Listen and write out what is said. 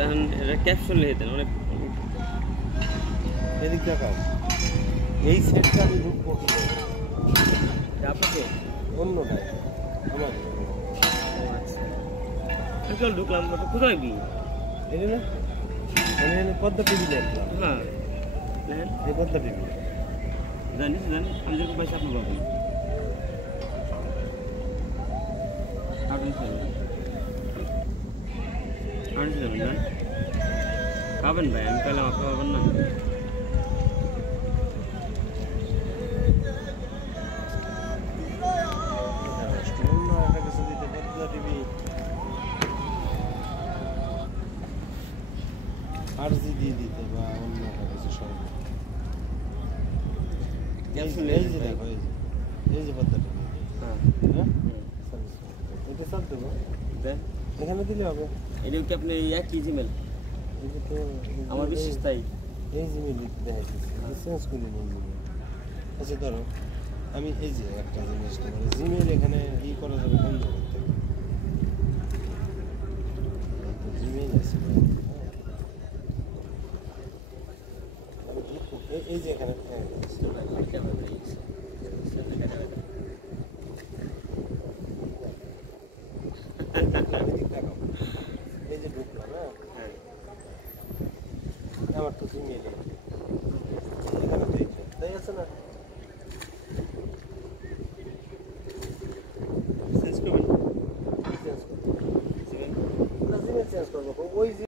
এখন এটা ক্যাপশন লিখে দেন অনেক এদিক দেখাও এই সেটটা আমি ঢুকবো কি আপনাকে অন্যটাই আমার আমি চল ঢুকলাম কোথায় বি এই না এখানে পদ্মা টিভি দেখলাম হ্যাঁ এই পদ্মা টিভি জানিস আমি যেরকম পয়সা আপনি পাবেন পাবেন ভাই আমি পেলাম আপনি পাবেন না আরজি দিয়ে দিতে বা অন্য কিছু সব এই যে দেখো এই যে পদ্মা টিভি হ্যাঁ এটা সব দেবো এখানে দিলে হবে এটা কি আপনি একই জিমেল আমার বিশেষ তাই এই জিমেল দেখাইতেছি চেঞ্জ করে নিন আচ্ছা ধরো আমি এই যে একটা জিনিস তোমার জিমেল এখানে ই করা যাবে বন্ধ করতে জিমেল আছে এই যে এখানে এই যে ঢুকলাম হ্যাঁ আমার তো জিমেল এখানে তাই আছে না চেঞ্জ করবেন চেঞ্জ করবো জিমেল চেঞ্জ করবো ওই